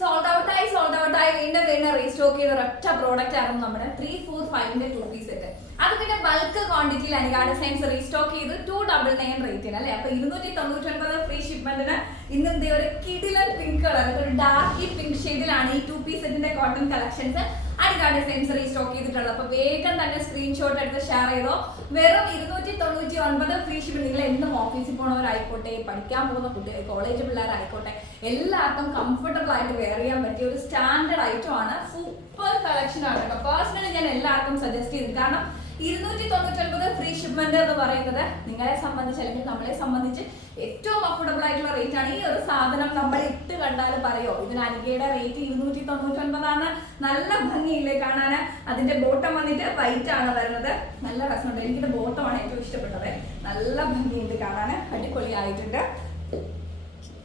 Sold ഔട്ടായി വീണ്ടും restock ചെയ്ത ഒരൊറ്റ പ്രോഡക്റ്റ് ആയിരുന്നു നമ്മുടെ 345 2 പീസ് സെറ്റ്. അത് പിന്നെ ബൾക്ക് ക്വാണ്ടിറ്റിയിൽ അനികാ ഡിസൈൻസ് റീസ്റ്റോക്ക് ചെയ്ത് 299 റേറ്റിന് അല്ലേ. അപ്പൊ 299 ഫ്രീ ഷിപ്മെന്റിന് ഇന്നും ഒരു കിടിലൻ പിങ്ക് കളർ, ഒരു ഡാർക്കി പിങ്ക് ഷെയ്ഡിലാണ് ഈ 2 പീസ് സെറ്റിന്റെ cotton collections Anika designs restock ചെയ്തിട്ടുള്ളത്. അപ്പൊ വേഗം തന്നെ സ്ക്രീൻഷോട്ട് എടുത്ത് ഷെയർ ചെയ്തോ. വെറും 299 ഫ്രീ ഷിപ്മെന്റ്. നിങ്ങൾ എന്നും ഓഫീസിൽ പോണവരായിക്കോട്ടെ, പഠിക്കാൻ പോകുന്ന കുട്ടികൾ, കോളേജ് പിള്ളേരായിക്കോട്ടെ, എല്ലാവർക്കും കംഫർട്ടബിൾ ആയിട്ട് വെയർ ചെയ്യാൻ പറ്റിയ ഒരു സ്റ്റാൻഡേർഡ് ഐറ്റം ആണ്. സൂപ്പർ കളക്ഷൻ ആണ് കേട്ടോ. പേഴ്സണലി ഞാൻ എല്ലാവർക്കും സജസ്റ്റ് ചെയ്തു. കാരണം 299 ഫ്രീ ഷിപ്മെന്റ് എന്ന് പറയുന്നത് നിങ്ങളെ സംബന്ധിച്ച് അല്ലെങ്കിൽ നമ്മളെ സംബന്ധിച്ച് ഏറ്റവും അഫോർഡബിൾ ആയിട്ടുള്ള റേറ്റ് ആണ്. ഈ ഒരു സാധനം നമ്മൾ ഇട്ട് കണ്ടാൽ പറയോ ഇതിന് അനികയുടെ റേറ്റ് 299 ആണ്. നല്ല ഭംഗിയില്ലേ കാണാൻ. അതിന്റെ ബോട്ടം വന്നിട്ട് വൈറ്റ് ആണ് വരുന്നത്. നല്ല രസമുണ്ട്. എനിക്കിത് ബോട്ടമാണ് ഏറ്റവും ഇഷ്ടപ്പെട്ടത്. നല്ല ഭംഗിയുണ്ട് കാണാൻ, അടിപൊളിയായിട്ടുണ്ട്.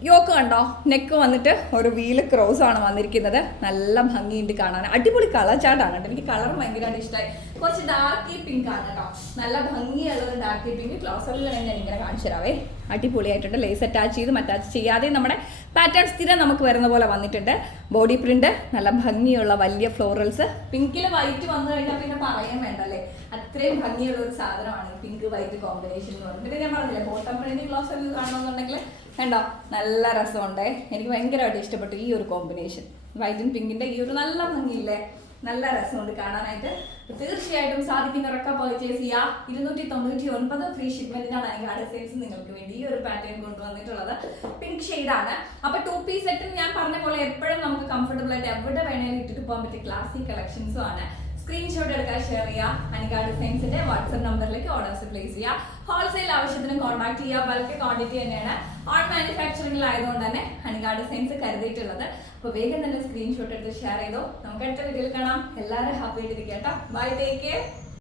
യോക്ക് കണ്ടോ, നെക്ക് വന്നിട്ട് ഒരു വീല് ക്രോസ് ആണ് വന്നിരിക്കുന്നത്. നല്ല ഭംഗിയുണ്ട് കാണാൻ. അടിപൊളി കളർ ചാർട്ടാണ് കേട്ടോ. എനിക്ക് കളർ ഭയങ്കരമായിട്ട് ഇഷ്ടമായി. കുറച്ച് ഡാർക്കി പിങ്ക് ആണ് കേട്ടോ. നല്ല ഭംഗിയുള്ള ഒരു ഡാർക്കി പിങ്ക്. ക്ലോസറിൽ ഞാൻ ഇങ്ങനെ കാണിച്ചു തരാവേ. അടിപൊളിയായിട്ടുണ്ട്. ലേസ് അറ്റാച്ച് ചെയ്തും അറ്റാച്ച് ചെയ്യാതെ നമ്മുടെ പാറ്റേൺ സ്ഥിരം നമുക്ക് വരുന്ന പോലെ വന്നിട്ടുണ്ട്. ബോഡി പ്രിന്റ് നല്ല ഭംഗിയുള്ള വലിയ ഫ്ലോറൽസ്. പിങ്കിൽ വൈറ്റ് വന്നു കഴിഞ്ഞാൽ പിന്നെ പറയാൻ വേണ്ടല്ലേ, അത്രയും ഭംഗിയുള്ള ഒരു സാധനമാണ് ഈ പിങ്ക് വൈറ്റ് കോമ്പിനേഷൻ എന്ന് പറയുന്നത്. പിന്നെ ഞാൻ പറഞ്ഞില്ലേ ബോട്ടം പ്രിന്റ് ക്ലോസറിൽ കാണണമെന്നുണ്ടെങ്കിൽ കണ്ടോ നല്ല രസമുണ്ട്. എനിക്ക് ഭയങ്കരമായിട്ട് ഇഷ്ടപ്പെട്ടു ഈ ഒരു കോമ്പിനേഷൻ. വൈറ്റ് ആൻഡ് പിങ്കിന്റെ ഈ ഒരു നല്ല ഭംഗിയില്ലേ, നല്ല രസമുണ്ട് കാണാനായിട്ട്. തീർച്ചയായിട്ടും സാധിക്കുന്നവരൊക്കെ പർച്ചേസ് ചെയ്യുക. 299 ഫ്രീ ഷിപ്മെന്റിനാണ് അനികാ ഡിസൈൻസ് നിങ്ങൾക്ക് വേണ്ടി ഈ ഒരു പാറ്റേൺ കൊണ്ടുവന്നിട്ടുള്ളത്. പിങ്ക് ഷെയ്ഡാണ്. അപ്പൊ 2 പീസ് സെറ്റും ഞാൻ പറഞ്ഞ പോലെ എപ്പോഴും നമുക്ക് കംഫർട്ടബിൾ ആയിട്ട് എവിടെ വേണേലും ഇട്ടിട്ട് പോകാൻ പറ്റിയ ക്ലാസിക് കളക്ഷൻസും ആണ്. സ്ക്രീൻഷോട്ട് എടുക്കാൻ ഷെയർ ചെയ്യുക. അനികാ ഡിസൈൻസിന്റെ വാട്സ്ആപ്പ് നമ്പറിലേക്ക് ഓർഡേഴ്സ് പ്ലേസ് ചെയ്യുക. ഹോൾസെയിൽ ആവശ്യത്തിന് കോൺടാക്ട് ചെയ്യുക. ബൾക്ക് ക്വാണ്ടിറ്റി തന്നെയാണ്. ഓൺ മാനുഫാക്ചറിംഗിലായതുകൊണ്ട് തന്നെ അനികാ ഡിസൈൻസ് കരുതിയിട്ടുള്ളത്. അപ്പോൾ വേഗം തന്നെ സ്ക്രീൻഷോട്ട് എടുത്ത് ഷെയർ ചെയ്തോ. നമുക്ക് അടുത്ത വീഡിയോയിൽ കാണാം. എല്ലാവരും ഹാപ്പി ആയിട്ടിരിക്കുക കേട്ടോ. Bye, take care.